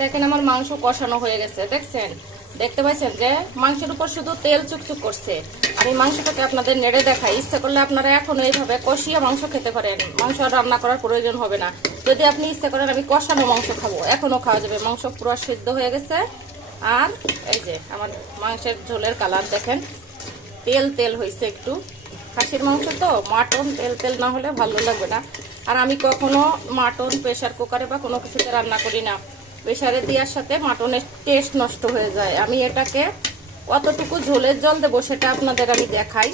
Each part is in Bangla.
দেখেন আমার মাংস কষানো হয়ে গেছে, দেখছেন? দেখতে পাচ্ছেন যে মাংসের উপর শুধু তেল চুকচুক করছে। আমি মাংসটাকে আপনাদের নেড়ে দেখাই। ইচ্ছা করলে আপনারা এখন এইভাবে কষিয়ে মাংস খেতে পারেন, মাংস আর রান্না করার প্রয়োজন হবে না। যদি আপনি ইচ্ছা করেন আমি কষানো মাংস খাবো, এখনও খাওয়া যাবে। মাংস পুরো সিদ্ধ হয়ে গেছে। আর এই যে আমার মাংসের ঝোলের কালার দেখেন, তেল তেল হয়েছে একটু। খাসির মাংস তো, মাটন তেল তেল না হলে ভালো লাগবে না। আর আমি কখনো মাটন প্রেসার কুকারে বা কোনো কিছুতে রান্না করি না। প্রেসারে দেওয়ার সাথে মাটনের টেস্ট নষ্ট হয়ে যায়। আমি এটাকে কতটুকু ঝোলের জল দেবো সেটা আপনাদের আমি দেখাই।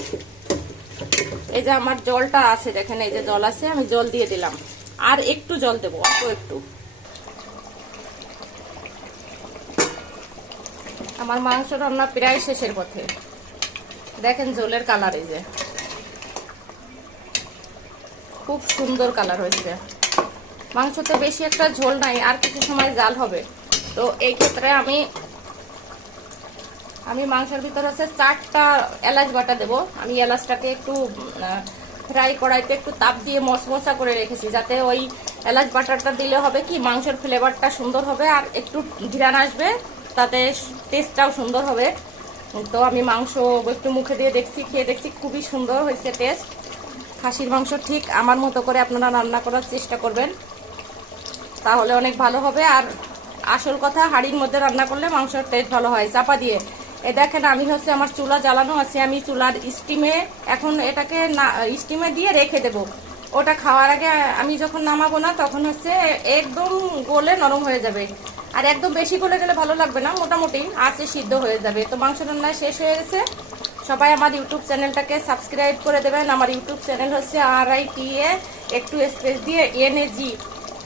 এই যে আমার জলটা আছে, দেখেন এই যে জল আছে, আমি জল দিয়ে দিলাম। আর একটু জল দেবো, অল্প একটু। আমার মাংস রান্না প্রায় শেষের পথে। দেখেন ঝোলের কালার, এই যে খুব সুন্দর কালার হয়েছে। মাংসতে বেশি একটা ঝোল নাই, আর কিছু সময় জাল হবে। তো এই ক্ষেত্রে আমি মাংসের ভিতর হচ্ছে 4টা এলাচ বাটা দেব। আমি এলাচটাকে একটু ফ্রাই কড়াইতে একটু তাপ দিয়ে মশমশা করে রেখেছি, যাতে ওই এলাচ বাটাটা দিলে হবে কি মাংসের ফ্লেভারটা সুন্দর হবে আর একটু ঘ্রাণ আসবে, তাতে টেস্টটাও সুন্দর হবে। তো আমি মাংস একটু মুখে দিয়ে দেখছি, খেয়ে দেখছি, খুবই সুন্দর হয়েছে টেস্ট। খাসির মাংস ঠিক আমার মতো করে আপনারা রান্না করার চেষ্টা করবেন, তাহলে অনেক ভালো হবে। আর আসল কথা, হাঁড়ির মধ্যে রান্না করলে মাংসের টেস্ট ভালো হয়। চাপা দিয়ে এই দেখেন, আমি হচ্ছে আমার চুলা জ্বালানো আছে, আমি চুলার স্টিমে এখন এটাকে স্টিমে দিয়ে রেখে দেব। ওটা খাওয়ার আগে আমি যখন নামাবো না, তখন হচ্ছে একদম গলে নরম হয়ে যাবে। আর একদম বেশি গলে গেলে ভালো লাগবে না, মোটামুটি আছে সিদ্ধ হয়ে যাবে। তো মাংস রান্না শেষ হয়ে গেছে। সবাই আমার ইউটিউব চ্যানেলটাকে সাবস্ক্রাইব করে দেবেন। আমার ইউটিউব চ্যানেল হচ্ছে RITA একটু স্পেস দিয়ে NAG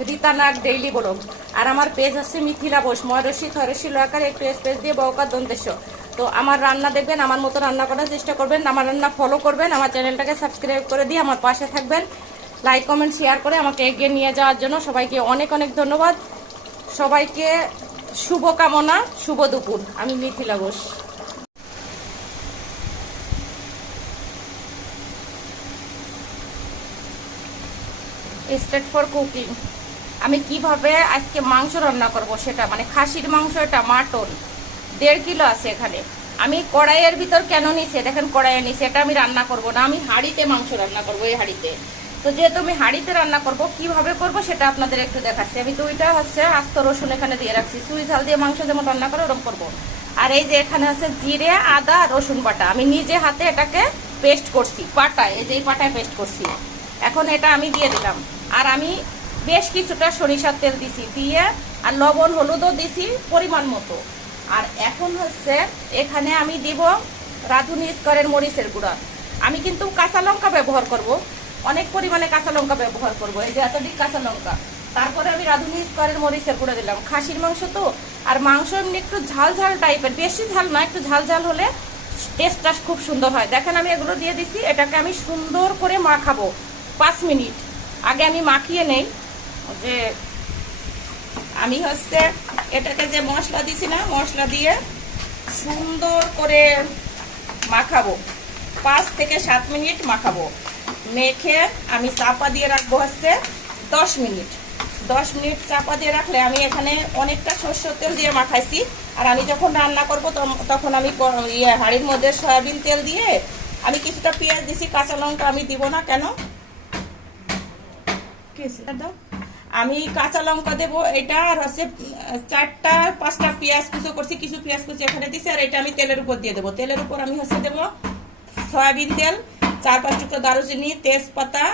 রীতা নাগ ডেইলি ব্লগ। আর আমার পেজ হচ্ছে মিথিলা বোস, ময়রসি থরসি লয়াকার একটু স্পেস দিয়ে বউকার দন্তেশ। তো আমার রান্না দেখবেন, আমার মতো রান্না করার চেষ্টা করবেন, আমার রান্না ফলো করবেন, আমার চ্যানেলটাকে সাবস্ক্রাইব করে দিয়ে আমার পাশে থাকবেন। লাইক কমেন্ট শেয়ার করে আমাকে এগিয়ে নিয়ে যাওয়ার জন্য সবাইকে অনেক অনেক ধন্যবাদ। সবাইকে শুভকামনা, শুভ দুপুর। আমি Mithila Bose. Start for cooking. আমি কিভাবে আজকে মাংস রান্না করব সেটা, মানে খাসির মাংস, এটা মাটন 1.5 কিলো আছে এখানে। আমি কড়াইয়ের ভিতর কেন নিছি দেখেন, কড়াইয়ে নিছি, এটা আমি রান্না করব না, আমি হাঁড়িতে মাংস রান্না করব, এই হাঁড়িতে। তো যেহেতু আমি হাঁড়িতে রান্না করব, কিভাবে করব সেটা আপনাদের একটু দেখাচ্ছি। আমি 2টা হচ্ছে আস্ত রসুন এখানে দিয়ে রাখছি, চুই ঝাল দিয়ে মাংস যেমন রান্না করে ওরকম করব। আর এই যে এখানে আছে জিরে, আদা, রসুন বাটা, আমি নিজে হাতে এটাকে পেস্ট করছি পাটায়, এই যে এই পাটায় পেস্ট করছি। এখন এটা আমি দিয়ে দিলাম। আর আমি বেশ কিছুটা সরিষার তেল দিছি, দিয়ে আর লবণ হলুদও দিছি পরিমাণ মতো। আর এখন হচ্ছে এখানে আমি দিব রাঁধুনি স্তরের মরিচের গুঁড়া। আমি কিন্তু কাঁচা লঙ্কা ব্যবহার করব, অনেক পরিমাণে কাঁচা লঙ্কা ব্যবহার করব, এই যে এতদিক কাঁচা লঙ্কা। তারপরে আমি রাঁধুনি স্তরের মরিচের গুঁড়া দিলাম। খাসির মাংস তো, আর মাংস এমনি একটু ঝাল ঝাল টাইপের, বেশি ঝাল না, একটু ঝাল ঝাল হলে টেস্টটা খুব সুন্দর হয়। দেখেন আমি এগুলো দিয়ে দিছি, এটাকে আমি সুন্দর করে মাখাবো 5 মিনিট। আগে আমি মাখিয়ে নেই, যে আমি হচ্ছে এটাকে যে মশলা দিছি না, মশলা দিয়ে সুন্দর করে মাখাবো, 5 থেকে 7 মিনিট মাখাবো। মেখে আমি চাপা দিয়ে রাখবো হচ্ছে 10 মিনিট। 10 মিনিট চাপা দিয়ে রাখলে, আমি এখানে অনেকটা সরষের তেল দিয়ে মাখাইছি। আর আমি যখন রান্না করব তখন আমি হাঁড়ির মধ্যে সয়াবিন তেল দিয়ে আমি কিছুটা পেঁয়াজ দিছি, কাঁচা লঙ্কা আমি দিব না কেন, আমি কাঁচা লঙ্কা দেবো এটা। আর হচ্ছে 4টা 5টা পেঁয়াজ কুচো করছি, কিছু পেঁয়াজ কুচি এখানে দিছি। আর এটা আমি তেলের উপর দিয়ে দেবো। তেলের উপর আমি হচ্ছে দেবো সয়াবিন তেল, 4-5 টুকরো দারুচিনি, তেজপাতা,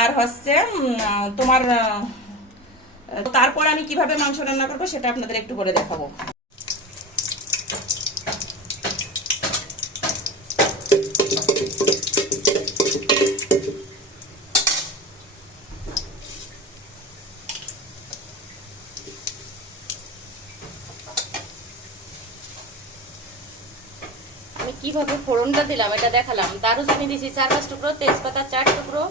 আর হচ্ছে তোমার। তারপর আমি কিভাবে মাংস রান্না করবো সেটা আপনাদের একটু করে দেখাবো। আমি কিভাবে ফোড়নটা দিলাম এটা দেখালাম। দারুচিনি দিছি 4-5 টুকরো, তেজপাতা 4 টুকরো,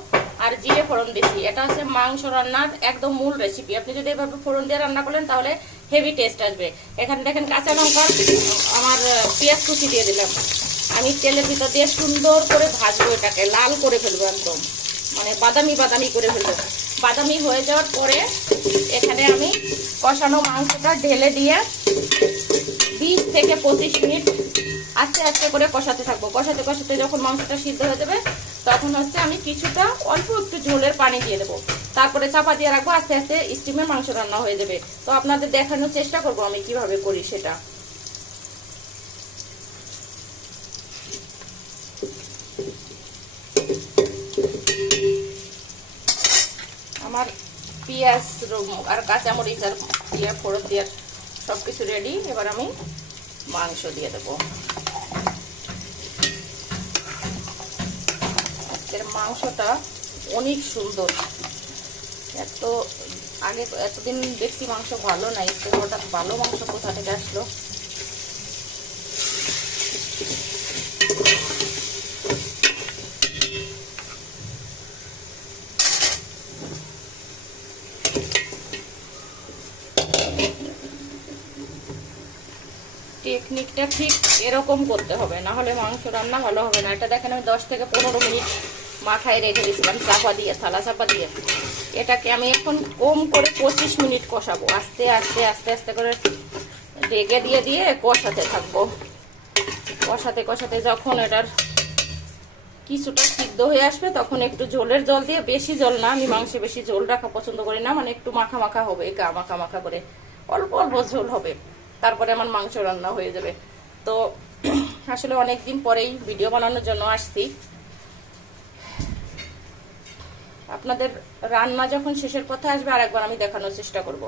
আর জিরে ফোড়ন দিছি। এটা হচ্ছে মাংস রান্নার একদম মূল রেসিপি। আপনি যদি এভাবে ফোড়ন দিয়ে রান্না করেন তাহলে হেভি টেস্ট আসবে। এখানে দেখেন কাঁচা লঙ্কা, আমার পেঁয়াজ কুচি দিয়ে দিলাম। আমি তেলের ভিতর দিয়ে সুন্দর করে ভাজবো, এটাকে লাল করে ফেলবো, একদম মানে বাদামি বাদামি করে ফেলবো। বাদামি হয়ে যাওয়ার পরে এখানে আমি কষানো মাংসটা ঢেলে দিয়ে 20 থেকে 25 মিনিট আস্তে আস্তে করে কষাতে থাকবো। কষাতে কষাতে যখন মাংসটা সিদ্ধ হয়ে যাবে তখন হচ্ছে আমি কিছুটা অল্প একটু ঝোলের পানি দিয়ে দেবো, তারপরে চাপা দিয়ে রাখবো। আস্তে আস্তে স্টিমে মাংস রান্না হয়ে যাবে। তো আপনাদের দেখানোর চেষ্টা করবো আমি কিভাবে করি সেটা। আমার পেঁয়াজ আর কাঁচামরিচ আর ফোড়ন দিয়ে সবকিছু রেডি। এবার আমি মাংস দিয়ে দেবো। আজকের মাংসটা অনেক সুন্দর। এতদিন দেখছি মাংস ভালো নাই, হঠাৎ ভালো মাংস কোথা থেকে আসলো। টেকনিকটা ঠিক এরকম করতে হবে, না হলে মাংস রান্না ভালো হবে না। এটা দেখেন আমি 10 থেকে 15 মিনিট মাথায় রেখে দিয়েছিলাম চাপা দিয়ে, থালা চাপা দিয়ে। এটাকে আমি এখন কম করে 25 মিনিট কষাবো। আস্তে আস্তে আস্তে আস্তে করে ঢেকে দিয়ে দিয়ে কষাতে থাকবো। কষাতে কষাতে যখন এটার কিছুটা সিদ্ধ হয়ে আসবে তখন একটু ঝোলের জল দিয়ে, বেশি জল না, আমি মাংসে বেশি ঝোল রাখা পছন্দ করি না, মানে একটু মাখা মাখা হবে, গা মাখা মাখা করে অল্প অল্প ঝোল হবে, তারপরে আমার মাংস রান্না হয়ে যাবে। তো আসলে অনেকদিন পরেই ভিডিও বানানোর জন্য আসছি। আপনাদের রান্না যখন শেষের পথে আসবে আরেকবার আমি দেখানোর চেষ্টা করব।